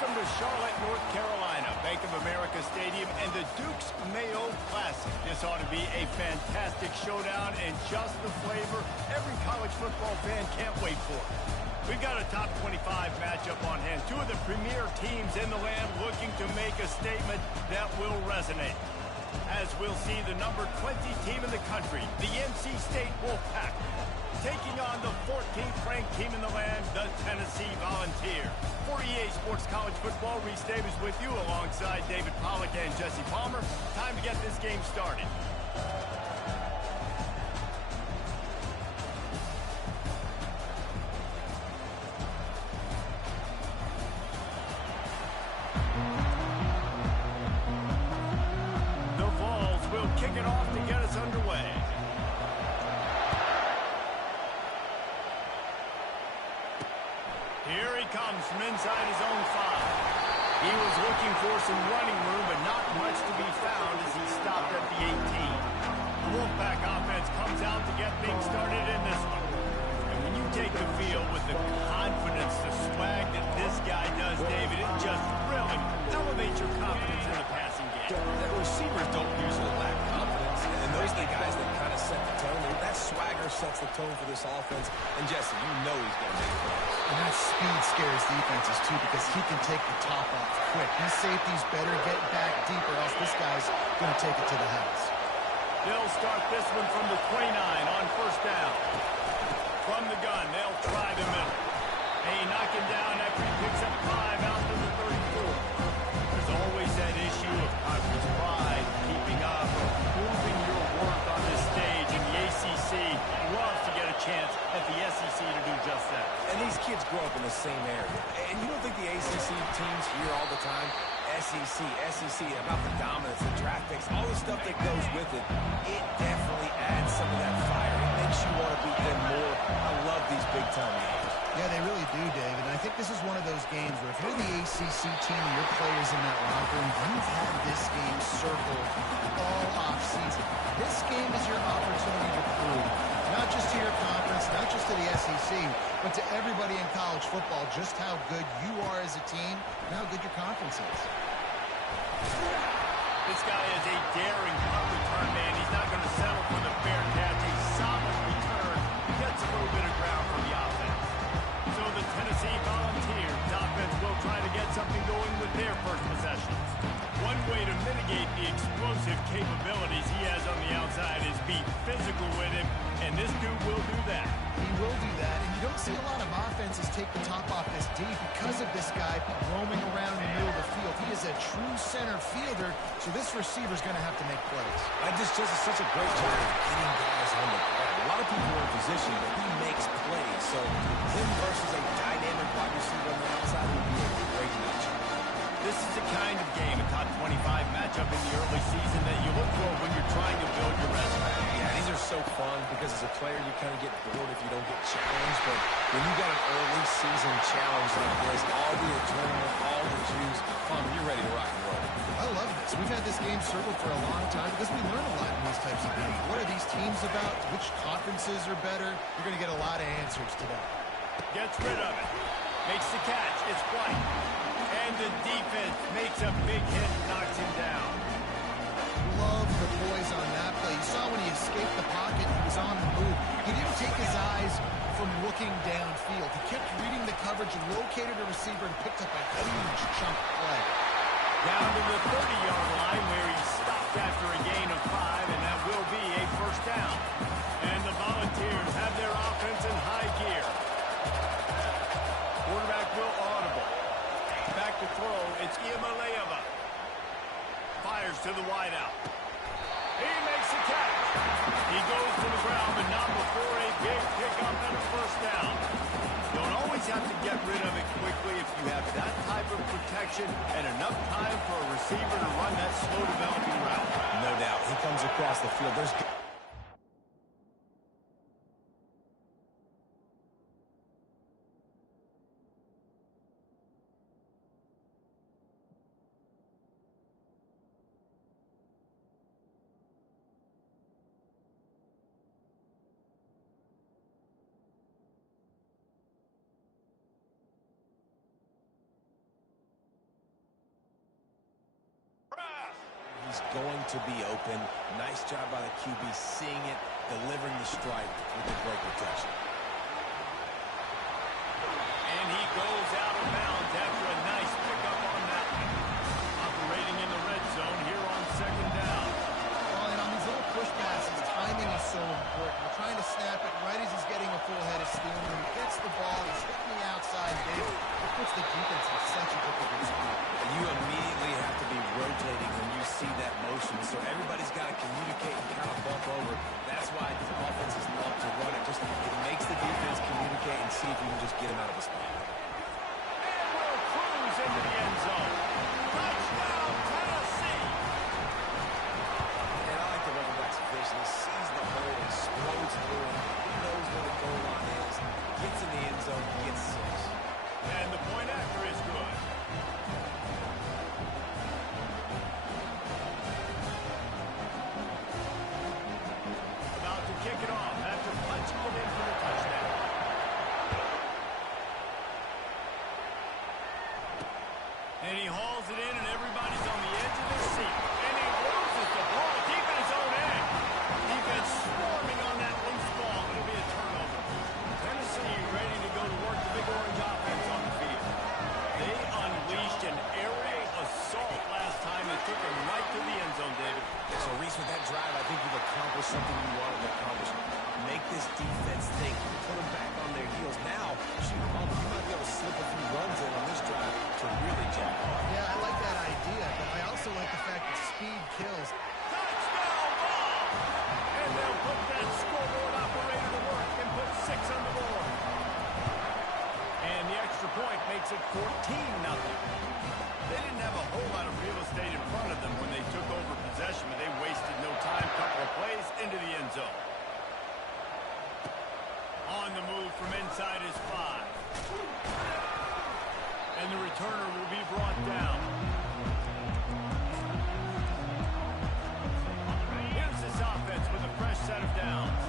Welcome to Charlotte, North Carolina, Bank of America Stadium, and the Duke's Mayo Classic. This ought to be a fantastic showdown and just the flavor every college football fan can't wait for. We've got a top 25 matchup on hand. Two of the premier teams in the land looking to make a statement that will resonate. As we'll see the number 20 team in the country, the NC State Wolfpack, taking on the 14th ranked team in the land, the Tennessee Volunteers. For EA Sports College Football, Reese Davis with you alongside David Pollack and Jesse Palmer. Time to get this game started. The Vols will kick it off to get us underway. Here he comes from inside his own 5. He was looking for some running room, but not much to be found as he stopped at the 18. The Wolfpack offense comes out to get things started in this one. And when you take the field with the confidence, the swag that this guy does, David, it just really elevates your confidence in the passing game. The receivers don't usually lack confidence, and those are the guys that kind of set the tone. That swagger sets the tone for this offense, and Jesse, you know he's going to make plays. And that speed scares defenses, too, because he can take the top off quick. These safeties better get back deep, or else this guy's going to take it to the house. They'll start this one from the 29 on first down. From the gun, they'll try the middle. Hey, knocking down after he picks up 5 out to the 34. There's always that issue of conference pride, keeping up, proving your worth on this stage, and the ACC loves to get a chance at the SEC to do just that. And these kids grow up in the same area. And you don't think the ACC teams hear all the time, SEC, about the dominance, the draft picks, all the stuff that goes with it. It definitely adds some of that fire. It makes you want to beat them more. I love these big-time games. Yeah, they really do, David. And I think this is one of those games where if you're the ACC team and your players in that locker room, you've had this game circled all offseason. This game is your opportunity to prove, not just to your conference, not just to the SEC, but to everybody in college football, just how good you are as a team and how good your conference is. This guy is a daring punt return man. He's not going to settle for the fair catch. A solid return. Gets a little bit of ground for the offense. So the Tennessee Volunteers offense will try to get something going with their first possessions. One way to mitigate the explosive capabilities he has on the outside is be physical with him, and this dude will do that. He will do that, and you don't see a lot of offenses take the top off this D because of this guy roaming around in the middle of the field. He is a true center fielder, so this receiver's going to have to make plays. I just does such a great job of getting guys on the ball. A lot of people are in position, but he makes plays. So him versus a dynamic wide receiver on the outside would be a great matchup. This is the kind of game, a top 25 matchup in the early season that you look for when you're trying to build your resume. Yeah, these are so fun because as a player you kind of get bored if you don't get challenged. But when you got an early season challenge like this, all the adrenaline, all the juice, you're ready to rock and roll. I love this. We've had this game circled for a long time because we learn a lot in these types of games. What are these teams about? Which conferences are better? You're going to get a lot of answers today. Gets rid of it. Makes the catch. It's White. And the defense makes a big hit, knocks him down. Love the poise on that play. You saw when he escaped the pocket, he was on the move. He didn't take his eyes from looking downfield. He kept reading the coverage, located a receiver, and picked up a huge chunk play. Down to the 30-yard line where he stopped after a gain of 5, and that will be a first down. And the Volunteers have their offense in high gear. Quarterback will audible. Back to throw, it's Iamaleava. Fires to the wideout. He makes the catch. He goes to the ground, but not before a big pickup and a first down. Don't always have to get rid of it quickly if you have that type of protection and enough time for a receiver to run that slow developing route. No doubt. He comes across the field. There's is going to be open. Nice job by the QB seeing it, delivering the strike with the great protection. And he goes out of bounds after a nice pickup on that one. Operating in the red zone here on second down. Well, and on these little push passes, timing is so important. We're trying to snap it right as he's getting a full head of steam. When he gets the ball, he's hitting the outside. It puts the defense in such a difficult spot. You immediately have to be rotating when you see that motion. So everybody's got to communicate and kind of bump over. That's why the offenses love to run it. It makes the defense communicate and see if you can just get him out of the spot. And will cruise into the end zone. Touchdown, Tennessee! And I like the running back's vision. He sees the hole, explodes through it. He knows where the goal line is. Gets in the end zone, gets 6. And the point after is good. About to kick it off after punching it in for the touchdown. And he hauls it in, and everybody's on the edge of their seat. And he loses the ball deep in his own end. Defense swarming on that loose ball. It'll be a turnover. Tennessee ready to go to work the big orange offense on the field. They unleashed an aerial assault last time and took him right to the end zone, David. So, Reese, with that drive, I think you've accomplished something you wanted to accomplish. Make this defense think. Put them back on their heels. Now, shoot, you might be able to slip a few runs in on this drive to really jack off. Yeah, I like that idea, but I also like the fact that speed kills. Touchdown ball! And they'll put that scoreboard operator to work and put 6 on the board. And the extra point makes it 14-0. They didn't have a whole lot of real estate in front of them when they took over possession, but they wasted no time. Couple of plays into the end zone. On the move from inside his 5. And the returner will be brought down. Here's this offense with a fresh set of downs.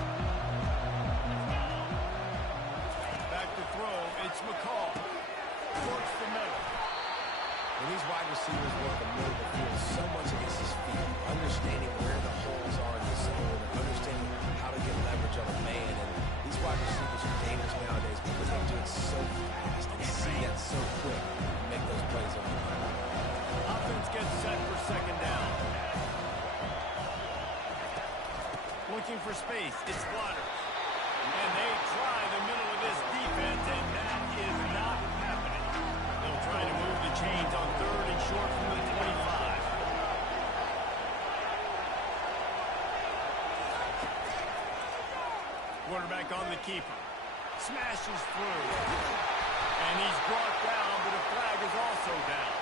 Back to throw, it's McCall. Works the middle. When these wide receivers work the middle of the field, so much of this is feet, understanding where the holes are in the zone, and understanding how to get leverage on a man. And these wide receivers are dangerous nowadays because they do it so fast and see it so quick and make those plays over the line. Offense gets set for second down. Looking for space, it's Blotter. And they try the middle of this defense, and that is not happening. They'll try to move the chains on 3rd and short from the 25. Quarterback on the keeper. Smashes through. And he's brought down, but a flag is also down.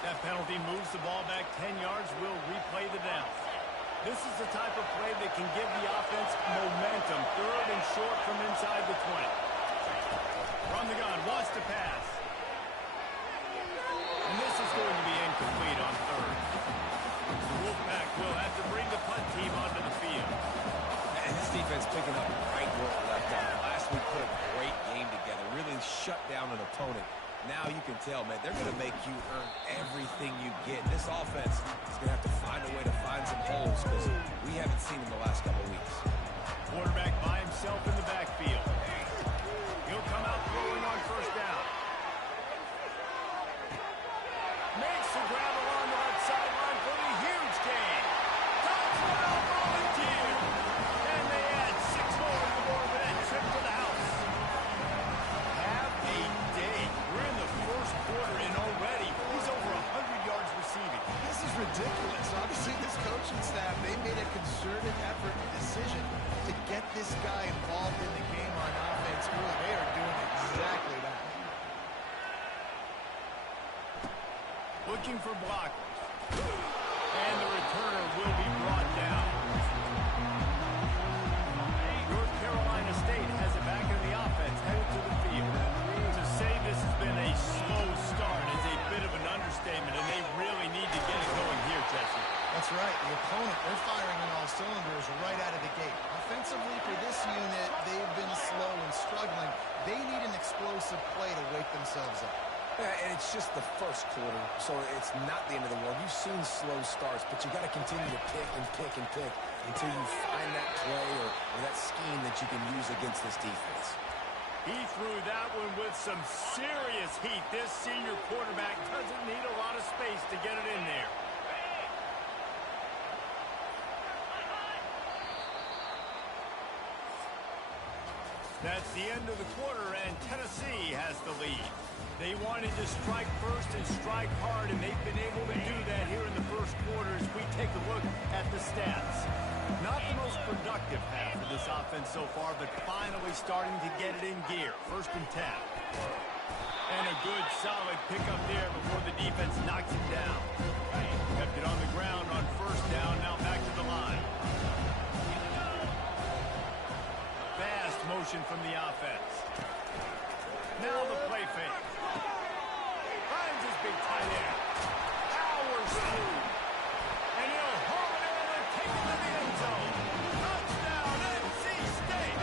That penalty moves the ball back 10 yards. We'll replay the down. This is the type of play that can give the offense momentum. 3rd and short from inside the 20. From the gun, wants to pass. And this is going to be incomplete on 3rd. The Wolfpack will have to bring the punt team onto the field. And this defense picking up right where it left off. Last week put a great game together. Really shut down an opponent. Now you can tell, man, they're going to make you earn everything you get. This offense is going to have to find a way to find some holes because we haven't seen them the last couple of weeks. Quarterback by himself in the backfield. He'll come out throwing on 1st down. Makes the grab along the left sideline for the huge gain. Touchdown Volunteer! And they add 6 more to the board with that trip to the house. Have a day. We're in the 1st quarter and already he's over 100 yards receiving. This is ridiculous. Obviously, this coaching staff, they made a concerted effort and decision to get this guy involved in the game on offense early. They are doing exactly that. Looking for blockers. And the returner will be brought down. North Carolina State has it back in the offense, headed to the field. To say this has been a slow start is a bit of an understatement, and they really need to get it going here, Jesse. That's right. The opponent, they're firing on all cylinders right out of the gate. Offensively, for this unit, they've been slow and struggling. They need an explosive play to wake themselves up. Yeah, and it's just the first quarter, so it's not the end of the world. You've seen slow starts, but you got to continue to pick and pick and pick until you find that play or that scheme that you can use against this defense. He threw that one with some serious heat. This senior quarterback doesn't need a lot of space to get it in there. That's the end of the quarter, and Tennessee has the lead. They wanted to strike first and strike hard, and they've been able to do that here in the first quarter as we take a look at the stats. Not the most productive half of this offense so far, but finally starting to get it in gear. 1st and 10. And a good, solid pickup there before the defense knocks it down. Kept it on the ground on 1st down, now back to the line. Fast motion from the offense. Now the play fake. Finds his big tight end. Powers through. And he'll haul it in and take it to the end zone. Touchdown, NC State.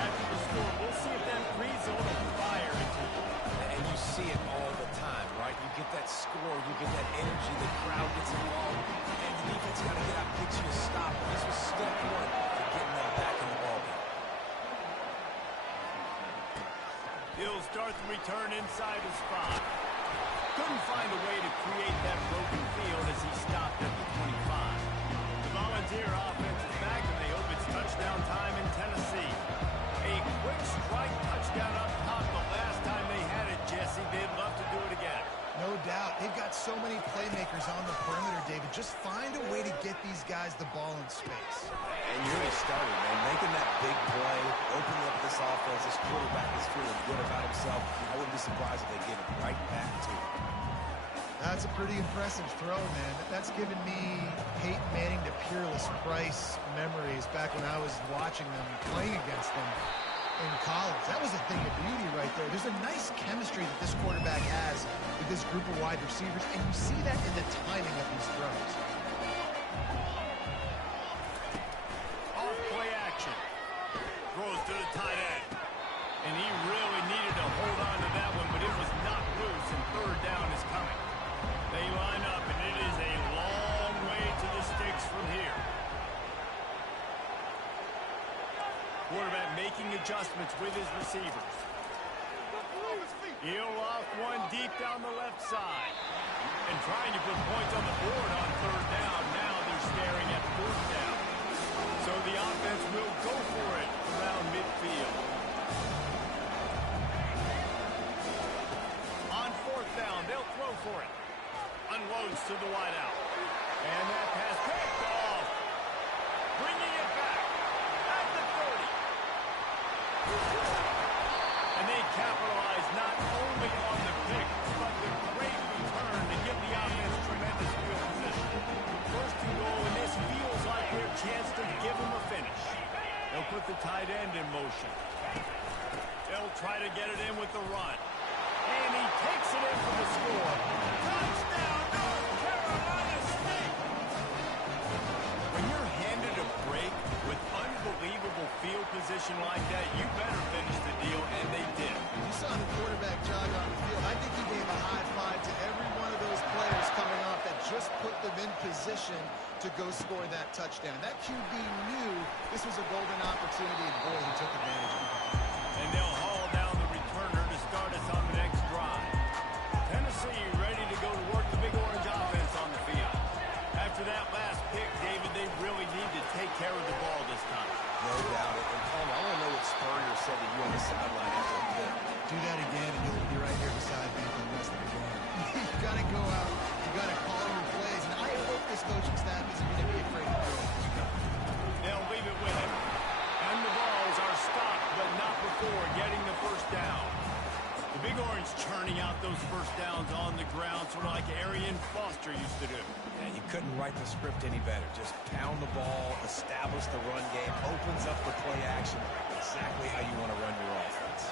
After the score, we'll see if that breathes a little fire into it. And you see it all the time, right? You get that score, you get that energy, the crowd gets involved, and the defense got to get out and get you a stop. This was step one to getting them back in the ballgame. He'll start the return inside his 5. Couldn't find a way to create that broken field as he stopped at the 25. The Volunteer offense is back, and they hope it's touchdown time in Tennessee. A quick strike touchdown up top the last time they had it, Jesse. They'd love to do it again. No doubt. They've got so many playmakers on the perimeter, David. Just find a way to get these guys the ball in space. And you're already started, man. Making that big play, opening up this offense. This quarterback is feeling good about himself. I wouldn't be surprised if they give it right back to him. That's a pretty impressive throw, man. That's given me Peyton Manning to Peerless Price memories back when I was watching them, playing against them in college. That was a thing of beauty right there. There's a nice chemistry that this quarterback has with this group of wide receivers, and you see that in the timing of these throws. Off play action. Throws to the tight end. And he really needed to hold on to that one, but it was knocked loose, and 3rd down is coming. They line up, and it is a long way to the sticks from here. Quarterback making adjustments with his receivers. He'll off one deep down the left side. And trying to put points on the board on 3rd down. Now they're staring at 4th down. So the offense will go for it around midfield. On 4th down, they'll throw for it. Unloads to the wideout. And that pass picked off. Bringing it back. At the 30. And they capitalize not only on the pick, but the great return to give the offense tremendous field position. 1st and goal, and this feels like their chance to give them a finish. They'll put the tight end in motion. They'll try to get it in with the run. And he takes it in for the score. Touchdown, North Carolina State! When you're handed a break with unbelievable field position like that, you better finish the deal, and they did. You saw the quarterback jog on the field. I think he gave a high five to every one of those players coming off that just put them in position to go score that touchdown. That QB knew this was a golden opportunity, and boy, he took advantage of it. And they'll haul down the returner to start us on the next drive. Tennessee ready to go to work the Big Orange offense on the field. After that last pick, David, they really need to take care of the ball this time. No doubt. And Palmer, I want to know what Spurrier said to you on the sideline after the pick. Do that again, and you'll be right here beside me for the rest of the game. You got to go out. You got to call your plays. And I hope this coaching staff isn't going to be afraid of doing it. They'll leave it with him. And the balls are stopped, but not before getting the 1st down. The Big Orange churning out those 1st downs on the ground, sort of like Arian Foster used to do. Yeah, you couldn't write the script any better. Just pound the ball, establish the run game, opens up the play action. Exactly how you want to run your offense.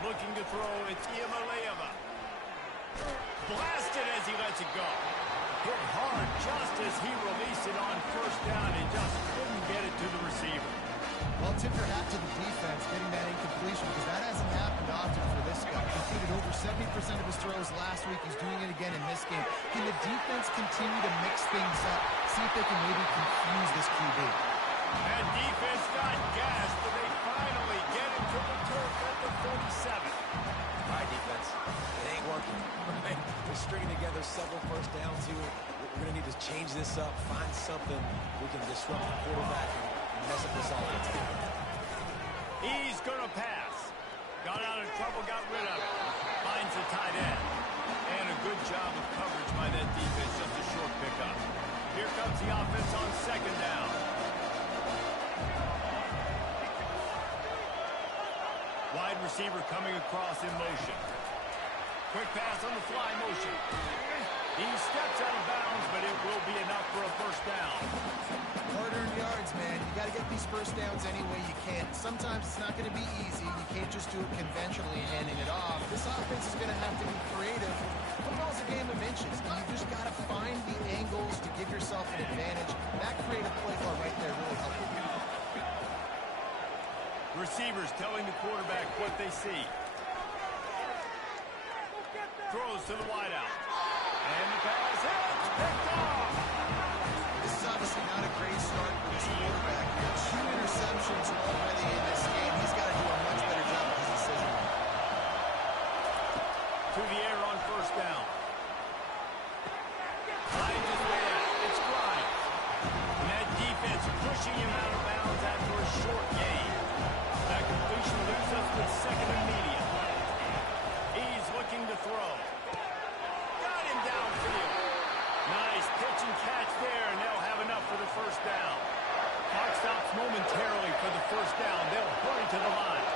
Looking to throw, it's Iamaleava. Blasted as he lets it go. Hit hard just as he released it on first down and just couldn't get it to the receiver. Well, tip your hat to the defense getting that incompletion because that hasn't happened often for this guy. He completed over 70% of his throws last week. He's doing it again in this game. Can the defense continue to mix things up? See if they can maybe confuse this QB. That defense got gassed, but they finally get him to the turf at the 47. All right, defense. It ain't working. Right? We're stringing together several first downs here. We're going to need to change this up, find something we can disrupt the quarterback and mess up this offense. He's going to pass. Got out of trouble, got rid of it. Finds the tight end. And a good job of coverage by that defense, just a short pickup. Here comes the offense on second down. Wide receiver coming across in motion. Quick pass on the fly motion. He steps out of bounds, but it will be enough for a first down. Hard-earned yards, man. You got to get these first downs any way you can. Sometimes it's not going to be easy. You can't just do it conventionally handing it off. This offense is going to have to be creative. Football's a game of inches, and you just got to find the angles to give yourself an advantage. That creative play call right there really helped you. Receivers telling the quarterback what they see. Throws to the wideout. And the pass hits. Picked off. This is obviously not a great start for this quarterback. He had 2 interceptions already in this game. He's got to do a much better job with his decision. To the air on first down. Finds his way out. It's Grimes. And that defense pushing him out of bounds after a short gain. That completion leaves us with second and medium. He's looking to throw. Got him downfield. Nice pitch and catch there, and they'll have enough for the first down. Clock stops momentarily for the first down. They'll hurry to the line.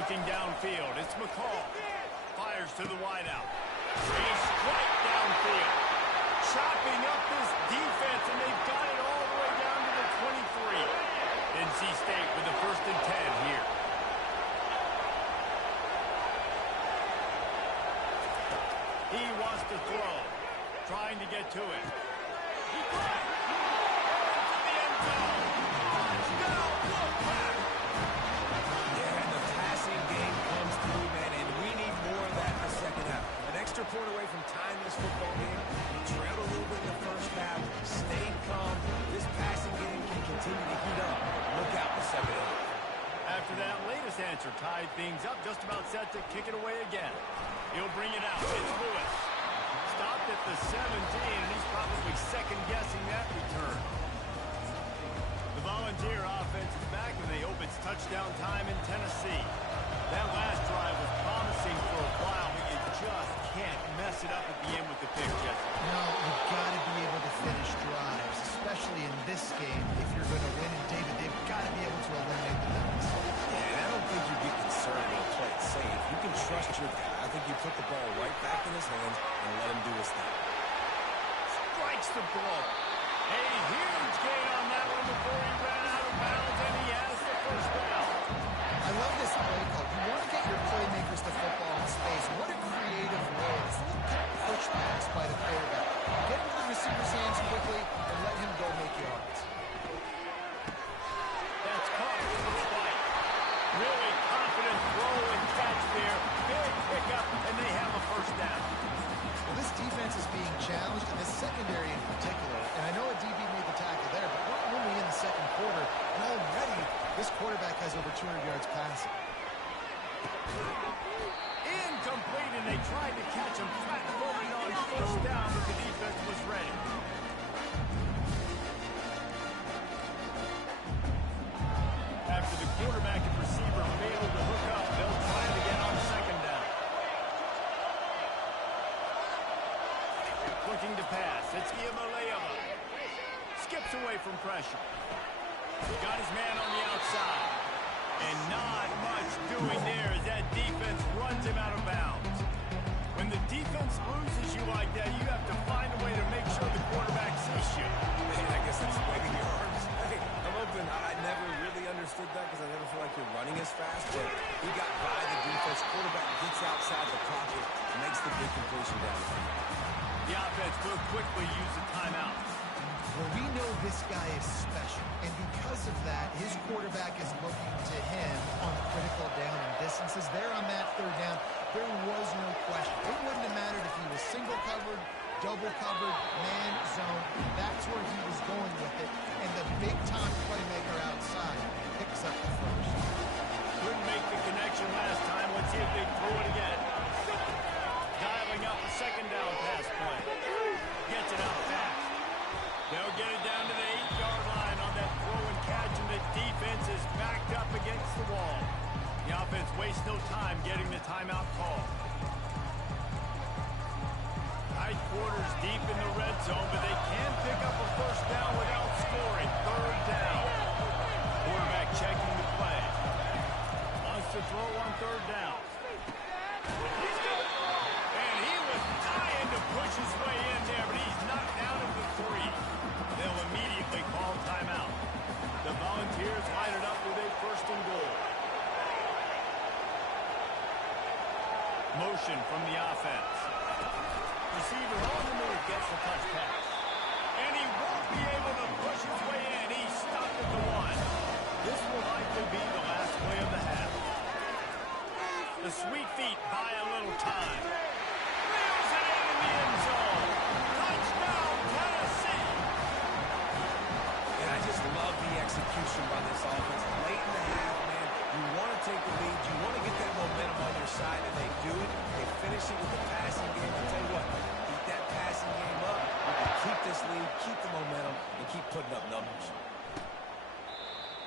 Looking downfield, it's McCall. Fires to the wideout. He's right downfield. Chopping up this defense, and they've got it all the way down to the 23. NC State with the first and 10 here. He wants to throw. Trying to get to it. He throws. To the end zone. Touchdown, Wolfpack. Yeah, and the passing game comes through, man, and we need more of that in the second half. An extra point away from tying this football game. We trailed a little bit in the first half, stayed calm. This passing game can continue to heat up. Look out in the second half. After that latest answer tied things up, just about set to kick it away again. He'll bring it out. It's Lewis. Stopped at the 17, and he's probably second-guessing that return. The Volunteer offense is back, and they hope it's touchdown time in Tennessee. That last drive was promising for a while, but you just can't mess it up at the end with the pick, Jesse. No, you've got to be able to finish drives, especially in this game. If you're going to win it, David, they've got to be able to eliminate the penalties. Yeah, and I don't think you get concerned or play it safe. You can trust your guy. I think you put the ball right back in his hands and let him do his thing. Strikes the blow. A huge gain on that one before he ran out of bounds, and he has the first down. I love this play call. You want to get your playmakers to football in space. What a creative way. It's a little quick push pass by the quarterback. Get into the receiver's hands quickly and let him go make yards. That's caught with the spike. Really confident throw and catch there. Big pickup, and they have a first down. Well, this defense is being challenged, and this secondary in particular. And I know a DB made the tackle there, but we're only in the second quarter, and already this quarterback has over 200 yards passing. Incomplete, and they tried to catch him flat-footed on first down, but the defense was ready. After the quarterback and receiver failed to hook up, they'll try it again on second down. Looking to pass. It's Iamaleava. Skips away from pressure. He got his man on the outside. And not much doing there as that defense runs him out of bounds. When the defense loses you like that, you have to find a way to make sure the quarterback sees you. Man, I guess that's waving your arms. Hey, I'm open. I never really understood that because I never feel like you're running as this fast, but he got by the defense. Quarterback gets outside the pocket, makes the big completion down the field. The offense will quickly use the timeout. Well, we know this guy is special, and because of that, his quarterback is looking to him on critical down and distances. There on that third down, there was no question. It wouldn't have mattered if he was single covered, double covered, man zone. That's where he was going with it, and the big-time playmaker outside picks up the first. Couldn't make the connection last time. Let's see if they throw it again. Dialing up a second down pass play. Gets it out fast. They'll get it down to the 8-yard line on that throw and catch, and the defense is backed up against the wall. The offense wastes no time getting the timeout call. Tight quarters deep in the red zone, but they can pick up a first down without scoring. Third down. Quarterback checking the play. Wants to throw on third down. And he was dying to push his way in there, but he's knocked down at the 3. They'll immediately call timeout. The Volunteers line it up with a first and goal. Motion from the offense. Receiver on the move gets the touch pass. And he won't be able to push his way in. He's stopped at the 1. This will likely be the last play of the half. The sweet feet buy a little time. Reels it in the end zone. Touchdown, Tennessee. And I just love the execution by this offense. Late in the half, man, you want to take the lead. You want to get that momentum on your side, and they do it. They finish it with the passing game. I'll tell you what, keep that passing game up. You can keep this lead, keep the momentum, and keep putting up numbers.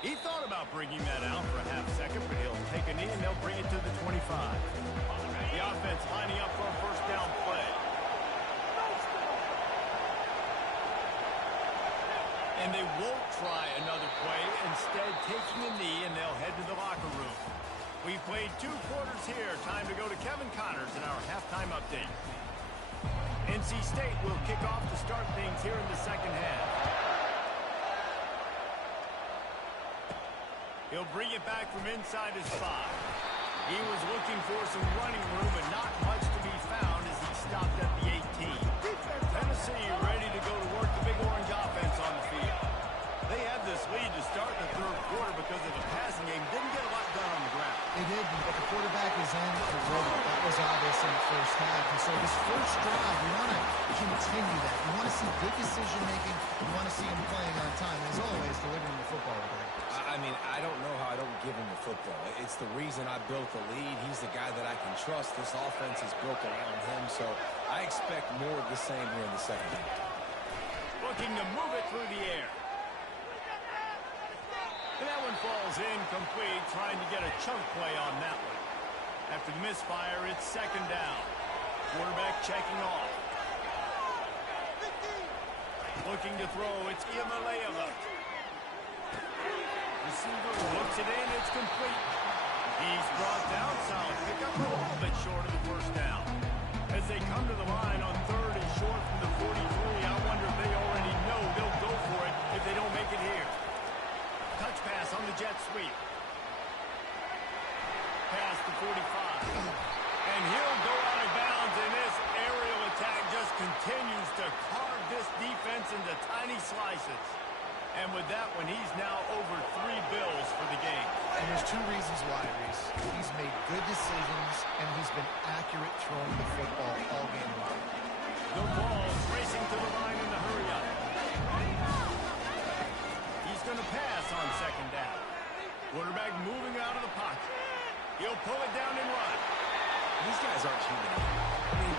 He thought about bringing that out for a half second, but he'll take a knee and they'll bring it to the 25. The offense lining up for a first down play. And they won't try another play, instead taking a knee, and they'll head to the locker room. We've played 2 quarters here. Time to go to Kevin Connors in our halftime update. NC State will kick off to start things here in the second half. He'll bring it back from inside his 5. He was looking for some running room, but not much to be found as he stopped at the 18. Tennessee ready to go to work the Big Orange offense on the field. They had this lead to start the third quarter because of the passing game. Didn't get a lot done on the ground. They did, but the quarterback is in a rhythm. That was obvious in the first half. And so this first drive, you want to continue that. You want to see good decision-making. You want to see him playing on time. And as always, delivering the football today. I mean, I don't know how I don't give him the football. It's the reason I built the lead. He's the guy that I can trust. This offense is built around him, so I expect more of the same here in the second half. Looking to move it through the air. And that one falls incomplete, trying to get a chunk play on that one. After the misfire, it's second down. Quarterback checking off. Looking to throw, it's Iamaleava. Receiver looks it in, it's complete. He's brought down, solid pickup, a little bit short of the first down. As they come to the line on third and short from the 43, I wonder if they already know they'll go for it if they don't make it here. Touch pass on the jet sweep. Pass to 45. And he'll go out of bounds, and this aerial attack just continues to carve this defense into tiny slices. And with that one, he's now over 3 bills for the game. And there's 2 reasons why, Reese. He's made good decisions, and he's been accurate throwing the football all game long. The ball's racing to the line in the hurry-up. He's going to pass on second down. Quarterback moving out of the pocket. He'll pull it down and run. These guys aren't human. I mean,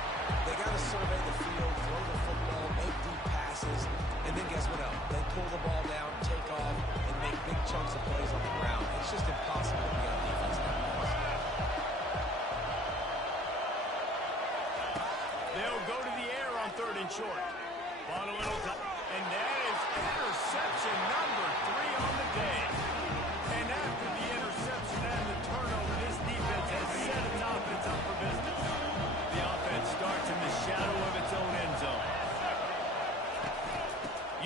they got to survey the field, throw the football, make deep passes, and then guess what else? They pull the ball down, take off, and make big chunks of plays on the ground. It's just impossible to be on defense nowadays. They'll go to the air on third and short. On a little time. And that is interception number 3 on the day. And after the interception and the turnover, this defense has set its offense up for business. The offense starts in the shadow of its own end zone.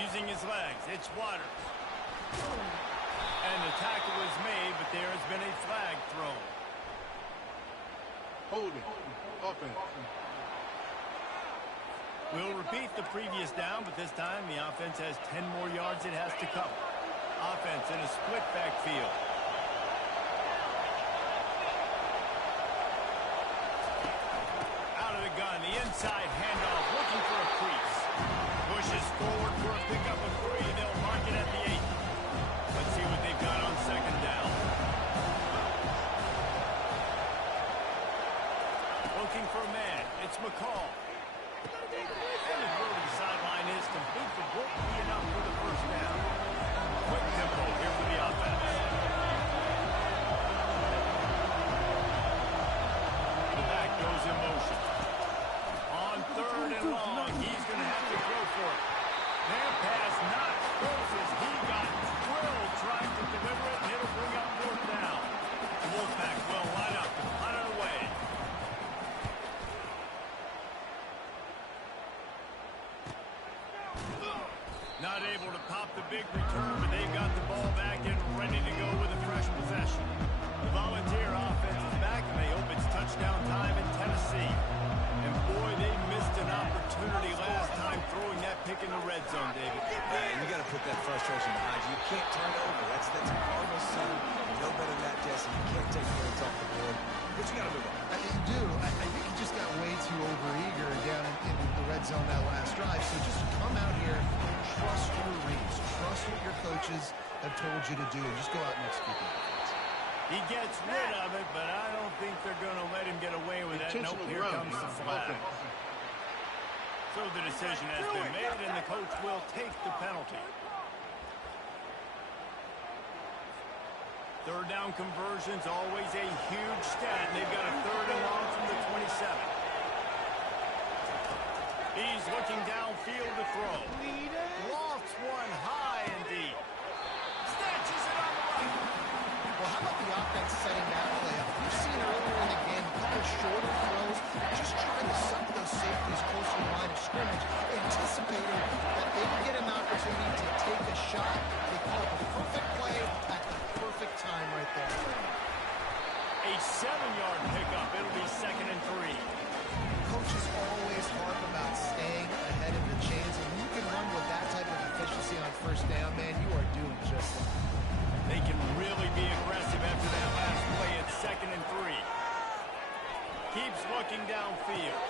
Using his legs, it's Waters. And the tackle is made, but there has been a flag We'll repeat the previous down, but this time the offense has 10 more yards it has to cover. Offense in a split backfield. Out of the gun, the inside handoff, looking for a crease. Pushes forward for a pickup of 3. They'll mark it at the 8. Let's see what they've got on second down. Looking for a man. It's McCall. And the throw to the sideline is complete, but won't be enough for the first down. Quick tempo here for the offense. The back goes in motion. On third and long, he's going to have to throw for it. Their pass not closes. He got drilled trying to deliver it, and it'll bring up fourth down. The Wolfpack will line up and punt it away. Not able to pop the big return, but they've got the ball back and ready to go with a fresh possession. The Volunteer offense is back, and they hope it's touchdown time in Tennessee. And boy, they missed an opportunity last time throwing that pick in the red zone, David. You got to put that frustration behind you. You can't turn it over. That's a Cardinals son. You know better than that, Jesse. You can't take points off the board. But you got to move on. You do. I think he just got way too overeager down in the red zone that last drive. So just come out here, trust your reads, trust what your coaches have told you to do, and just go out and execute the offense. He gets rid of it, but I don't think they're going to let him get away with that. Nope, here comes the flag. So the decision has been made, and the coach will take the penalty. Third down conversions, always a huge stat. They've got a third and long from the 27. He's looking downfield to throw. Lofts one high and deep. Snatches it on the right. Well, how about the offense setting that play up? We've seen earlier in the game a couple of shorter throws, just trying to suck those safeties closer to the line of scrimmage, anticipating that they would get an opportunity to take a shot. They call it the perfect play at the perfect time right there. A 7-yard pickup. It'll be 2nd and 3. Coaches always harp about staying ahead of the chains, and when you can run with that type of efficiency on first down, man, you are doing just that. They can really be aggressive after that last play. It's 2nd and 3. Keeps looking downfield.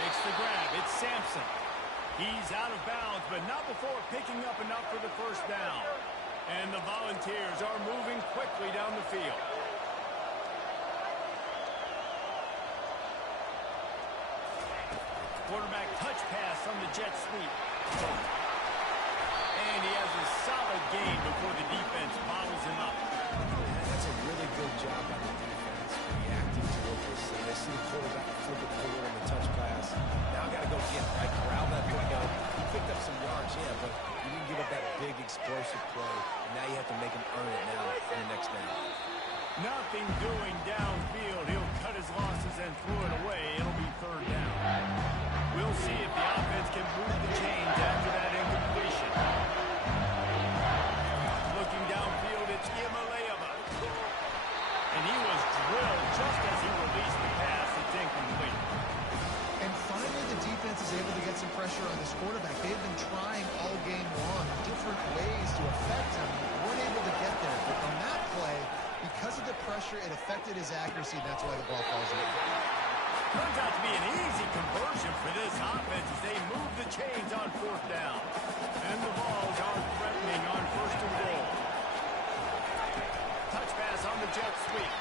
Makes the grab. It's Sampson. He's out of bounds, but not before picking up enough for the first down. And the Volunteers are moving quickly down the field. Quarterback touch pass on the jet sweep. And he has a solid game before the defense bottles him up. That's a really good job by the defense reacting to what they see. They see the quarterback flip it forward on the touch pass. Now I got to go get it, right? Corral that window. He picked up some yards, yeah, but you didn't give up that big explosive play. And now you have to make him earn it now in the next down. Nothing doing downfield. He'll cut his losses and throw it away. It'll be third down. We'll see if the offense can move the chains after that incompletion. Looking downfield, it's Imaleva. And he was drilled just as he released the pass. It's incomplete. And finally, the defense is able to get some pressure on this quarterback. They've been trying all game long different ways to affect him. Weren't able to get there. But on that play, because of the pressure, it affected his accuracy. That's why the ball falls in. Turns out to be an easy conversion for this offense as they move the chains on fourth down. And the balls are threatening on first and goal. Touch pass on the jet sweep.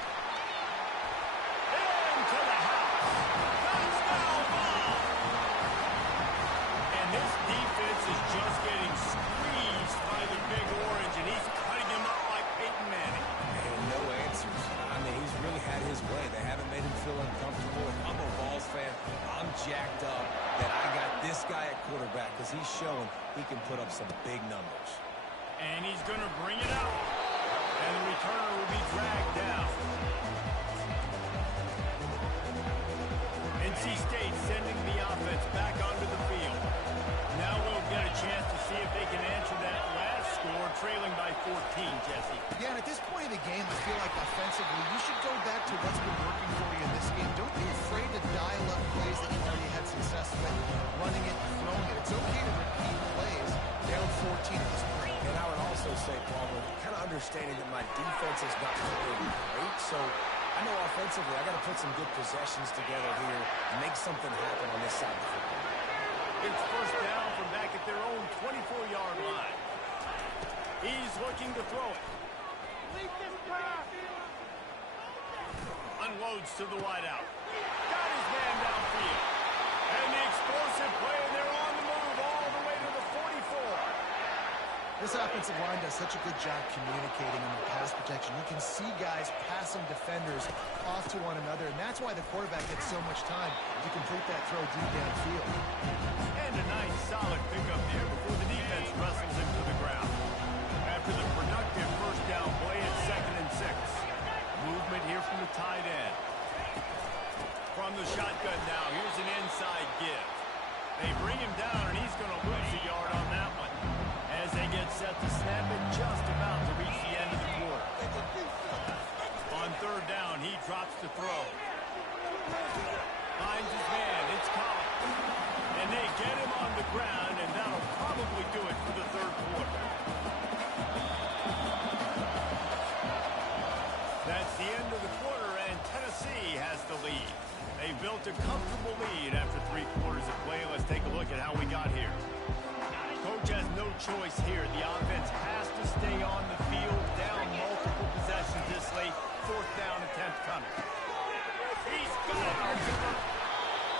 Into the house. Touchdown ball. And this defense is just getting squeezed by the Big Orange, and he's cutting him up like Peyton Manning. And no answers. I mean, he's really had his way. They haven't made him feel uncomfortable. If I'm a Vols fan, I'm jacked up that I got this guy at quarterback because he's showing he can put up some big numbers. And he's going to bring it out. And the returner will be dragged down. NC State sending the offense back onto the field. Now we'll get a chance to see if they can answer that last score, trailing by 14, Jesse. Yeah, and at this point in the game, I feel like offensively, you should go back to what's been working for you in this game. Don't be afraid to dial up plays that you've already had success with, running it also say, Palmer, kind of understanding that my defense is not playing great, so I know offensively I got to put some good possessions together here and make something happen on this side of the football. It's first down from back at their own 24-yard line. He's looking to throw it. Unloads to the wideout. Got his man downfield. And the explosive play, and they're on the move all the way to the 44. This offensive line does such a good job communicating in the pass protection. You can see guys passing defenders off to one another, and that's why the quarterback gets so much time to complete that throw deep downfield. And a nice solid pickup there before the defense wrestles him to the ground. After the productive first down play at 2nd and 6. Movement here from the tight end. From the shotgun now, here's an inside give. They bring him down, and he's going to lose a yard on that one. As they get set to snap it, just about to reach the end of the quarter. On 3rd down, he drops to throw. Finds his man, it's Collins. And they get him on the ground, and that'll probably do it for the 3rd quarter. That's the end of the quarter, and Tennessee has the lead. They built a comfortable lead after 3 quarters of play. Let's take a look at how we got here. Coach has no choice here. The offense has to stay on the field, down multiple possessions this late. 4th down attempt coming. He's got it.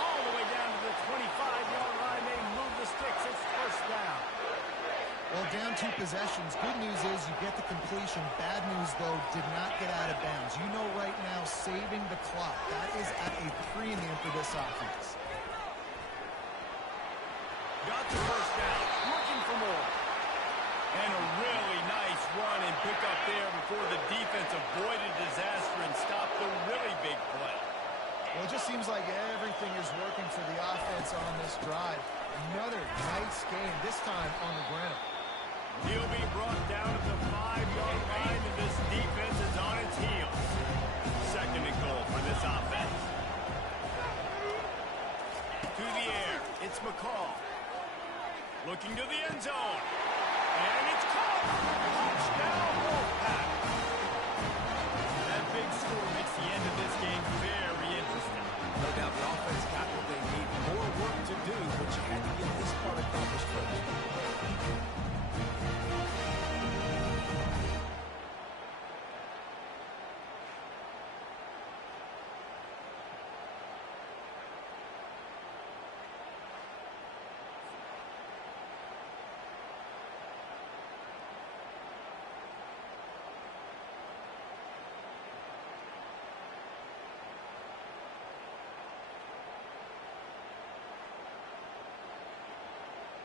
All the way down to the 25-yard line. They move the sticks. It's first down. Well, down 2 possessions. Good news is you get the completion. Bad news, though, did not get out of bounds. You know right now, saving the clock. That is at a premium for this offense. Got the first down, looking for more. And a really nice run and pick up there before the defense avoided disaster and stopped the really big play. Well, it just seems like everything is working for the offense on this drive. Another nice game, this time on the ground. He'll be brought down at the 5-yard line, and this defense is on its heels. 2nd and goal for this offense. To the air, it's McCall. Looking to the end zone. And it's caught. Touchdown, Wolfpack. That big score makes the end of this game very interesting. No doubt the offense got what they need. More work to do, but you had to get this part accomplished first.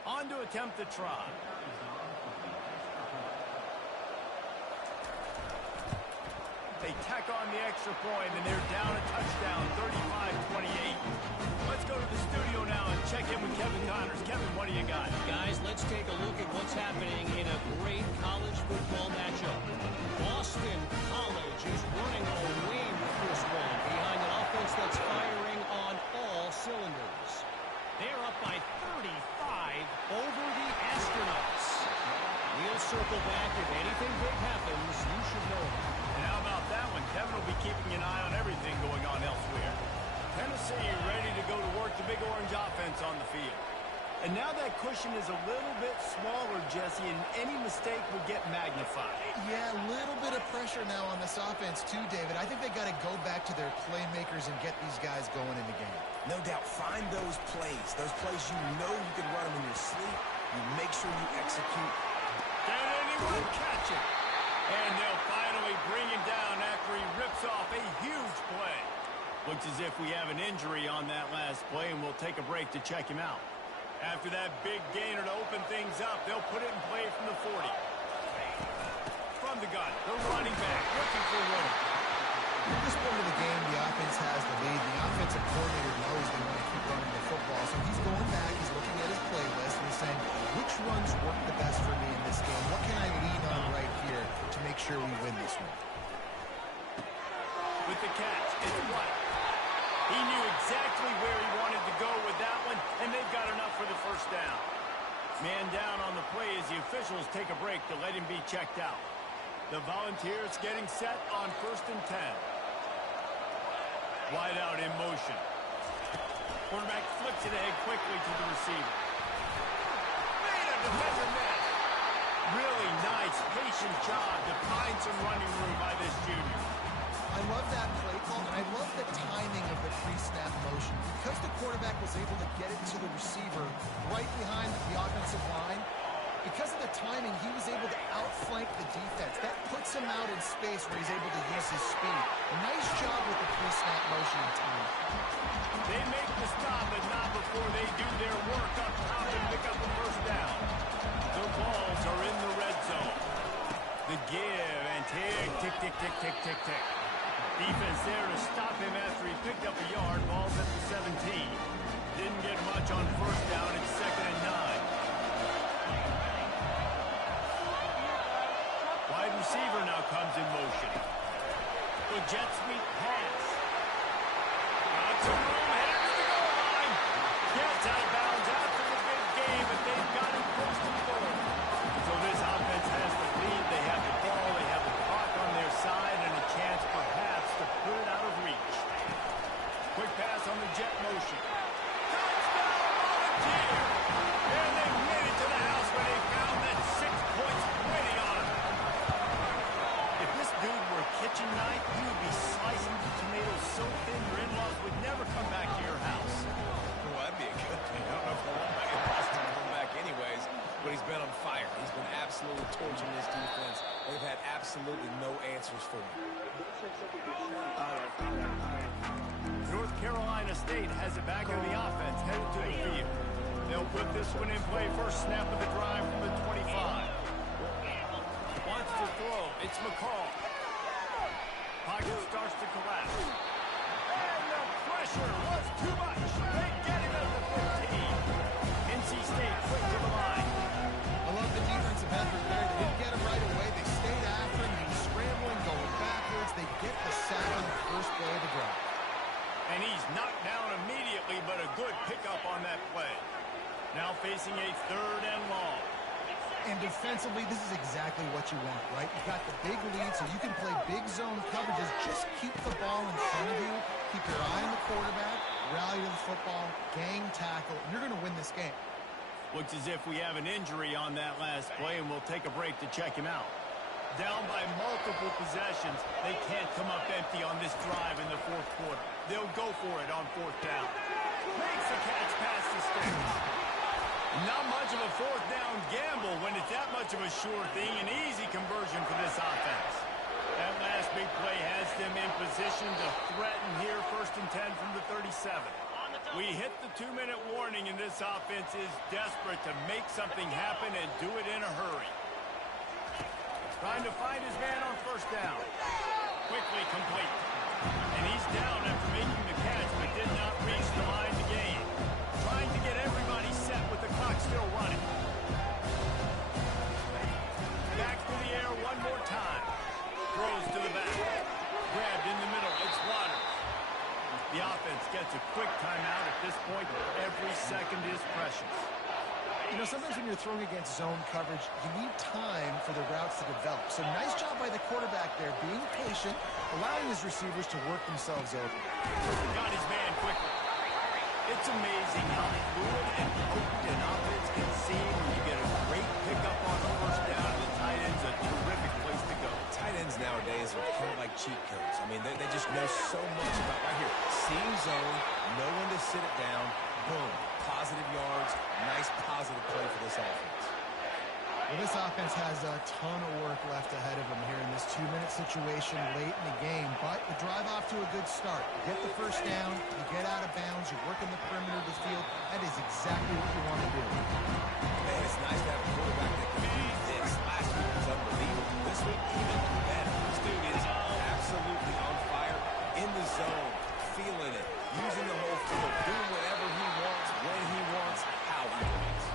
On to attempt the try. They tack on the extra point, and they're down a touchdown, 35-28. Let's go to the studio now and check in with Kevin Connors. Kevin, what do you got? Guys, let's take a look at what's happening in a great college football matchup. Boston College is running away with this one behind an offense that's firing on all cylinders. They're up by 35 over the Astronauts. We'll circle back. If anything big happens, you should know it. And how about that one? Kevin will be keeping an eye on everything going on elsewhere. Tennessee ready to go to work the Big Orange offense on the field. And now that cushion is a little bit smaller, Jesse, and any mistake would get magnified. Yeah, a little bit of pressure now on this offense too, David. I think they got to go back to their playmakers and get these guys going in the game. No doubt, find those plays you know you can run them in your sleep. You make sure you execute. Can anyone catch it? And they'll finally bring him down after he rips off a huge play. Looks as if we have an injury on that last play, and we'll take a break to check him out. After that big gainer to open things up, they'll put it in play from the 40. From the gun, the running back looking for room. At this point of the game, the offense has the lead. The offensive coordinator knows they want to keep running the football, so he's going back, he's looking at his playlist, and he's saying, which runs work the best for me in this game? What can I lean on right here to make sure we win this one? With the catch, it's White. He knew exactly where he wanted to go with that one, and they've got enough for the first down. Man down on the play as the officials take a break to let him be checked out. The Volunteers getting set on 1st and 10. Wide out in motion. Quarterback flips it ahead quickly to the receiver. Made a defender net. Really nice, patient job to find some running room by this junior. I love that play call, and I love the timing of the pre-snap motion. Because the quarterback was able to get it to the receiver right behind the offensive line, because of the timing, he was able to outflank the defense. That puts him out in space where he's able to use his speed. Nice job with the pre-snap motion and timing. They make the stop, but not before they do their work up top and pick up the first down. The balls are in the red zone. The give and tick, tick, tick, tick, tick, tick, tick. Defense there to stop him after he picked up a yard. Ball's at the 17. Didn't get much on first down. It's 2nd and 9. Wide receiver now comes in motion. The jet sweep pass. Got some room, headed to the goal line. Gets out of bounds after the big game, but they've got him close to the goal. So this offense has the lead. They have the ball. They have the clock on their side and a chance perhaps to put it out of reach. Quick pass on the jet motion. Touchdown, Volunteer! And they made it to the house when they found that 6 points waiting on them. If this dude were kitchen knife, he would be slicing the tomatoes so thin your in-laws would never come back to your house. Well, that'd be a good thing. I don't know if he'll want my in-laws to come back anyways, but he's been on fire. He's been absolutely torching this defense. They've had absolutely no answers for him. North Carolina State has it back on the offense, headed to the field. They'll put this one in play. First snap of the drive from the 25. Wants to throw. It's McCall. Pocket starts to collapse. And the pressure was too much. They get him at the 15. NC State quick to the line. I love the defensive effort there. They didn't get him right away. They stayed after him. He was scrambling, going backwards. They get the sack on the first play of the drive. And he's knocked down immediately, but a good pickup on that play. Now facing a 3rd and long. And defensively, this is exactly what you want, right? You've got the big lead, so you can play big zone coverages. Just keep the ball in front of you. Keep your eye on the quarterback. Rally to the football. Gang tackle. You're going to win this game. Looks as if we have an injury on that last play, and we'll take a break to check him out. Down by multiple possessions, they can't come up empty on this drive in the 4th quarter. They'll go for it on 4th down. Makes the catch past the sticks. Not much of a 4th down gamble when it's that much of a sure thing. An easy conversion for this offense. That last big play has them in position to threaten here. 1st and 10 from the 37. We hit the 2-minute warning, and this offense is desperate to make something happen and do it in a hurry. Trying to find his man on 1st down. Quickly complete. And he's down after making the catch, but did not reach the line to gain. Trying to get everybody set with the clock still running. Back to the air one more time. Throws to the back. Grabbed in the middle. It's Waters. The offense gets a quick timeout at this point. Every second is precious. You know, sometimes when you're throwing against zone coverage, you need time for the routes to develop. So nice job by the quarterback there, being patient, allowing his receivers to work themselves over. Got his man quickly. It's amazing how fluid and potent an offense can seem when you get a great pickup on a 1st down. The tight end's a terrific place to go. Tight ends nowadays are kind of like cheat codes. I mean, they just know so much about right here. Seeing zone, know when to sit it down, boom. Positive yards, nice positive play for this offense. Well, this offense has a ton of work left ahead of them here in this 2-minute situation late in the game, but the drive off to a good start. You get the 1st down, you get out of bounds, you're working the perimeter of the field. That is exactly what you want to do. Man, it's nice to have a quarterback that can do this. Last week was unbelievable. This week, even better. This dude is absolutely on fire, in the zone, feeling it, using the whole field, doing whatever he wants, when he wants, how he wants.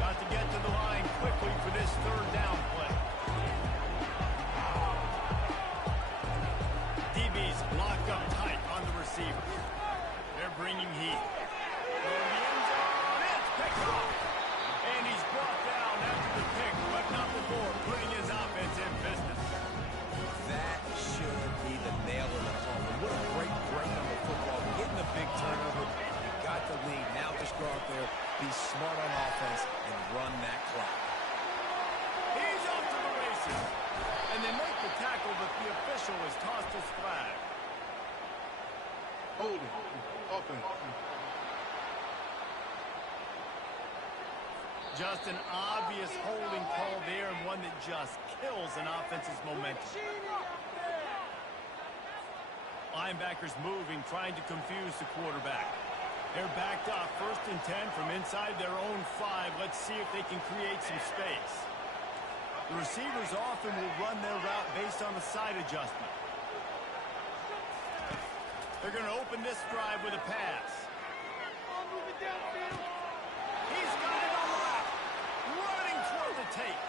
Got to get to the line quickly for this 3rd down play. DB's locked up tight on the receiver. They're bringing heat. Going to the end zone. It's picked off. And he's brought down after the pick, but not before putting his offense in business. That should be the nail in the coffin. What a great break on the football. Getting a big turnover. You got the lead. Now just go out there, be smart on offense, and run that clock. He's off to the races. And they make the tackle, but the official has tossed his flag. Holding. Offense. Just an obvious holding call there, and one that just kills an offense's momentum. Linebackers moving, trying to confuse the quarterback. They're backed up, 1st and 10 from inside their own 5. Let's see if they can create some space. The receivers often will run their route based on the side adjustment. They're going to open this drive with a pass. He's got it on the route. Running toward the tape.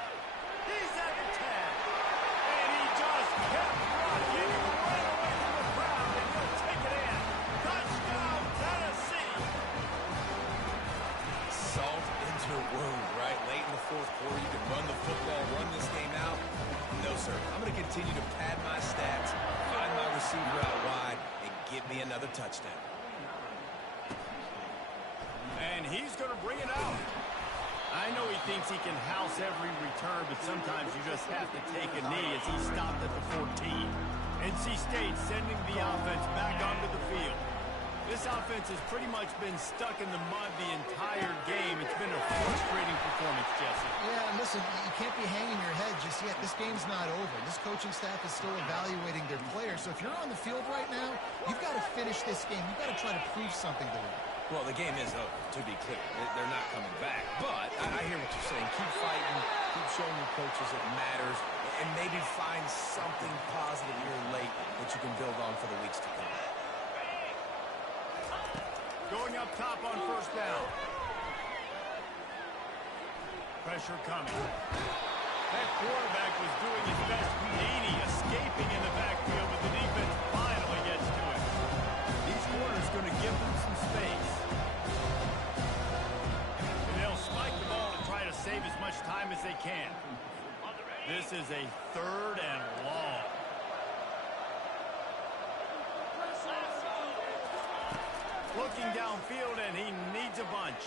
He's at the 10. And he just kept rocking right away from the crowd, and he'll take it in. Touchdown, Tennessee. Salt into a wound, right? Late in the 4th quarter, you can run the football, run this game out. No, sir. I'm going to continue to pad my stats, find my receiver out wide, and give me another touchdown. And he's going to bring it out. I know he thinks he can house every return, but sometimes you just have to take a knee as he stopped at the 14. NC State sending the offense back onto the field. This offense has pretty much been stuck in the mud the entire game. It's been a frustrating performance, Jesse. Yeah, and listen, you can't be hanging your head just yet. This game's not over. This coaching staff is still evaluating their players. So if you're on the field right now, you've got to finish this game. You've got to try to prove something to them. Well, the game is over, to be clear. They're not coming back. But I hear what you're saying. Keep fighting. Keep showing your coaches it matters. And maybe find something positive here late that you can build on for the weeks to come. Going up top on 1st down. Pressure coming. That quarterback was doing his best. Houdini escaping in the backfield, but the defense finally gets to him. These corners going to give them some space. And they'll spike the ball and try to save as much time as they can. This is a 3rd and long. Looking downfield, and he needs a bunch.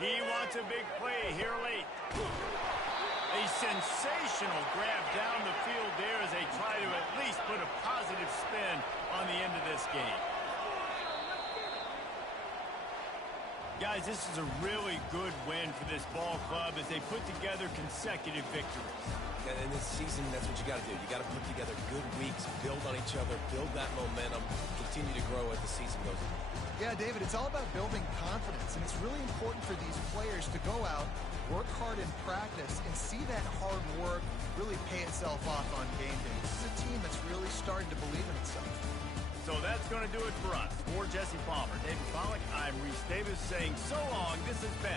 He wants a big play here late. A sensational grab down the field there as they try to at least put a positive spin on the end of this game. Guys, this is a really good win for this ball club as they put together consecutive victories. In this season, that's what you got to do. You got to put together good weeks, build on each other, build that momentum, continue to grow as the season goes on. Yeah, David, it's all about building confidence, and it's really important for these players to go out, work hard in practice, and see that hard work really pay itself off on game day. This is a team that's really starting to believe in itself. So that's going to do it for us. For Jesse Palmer, David Pollack, I'm Reese Davis saying so long. This has been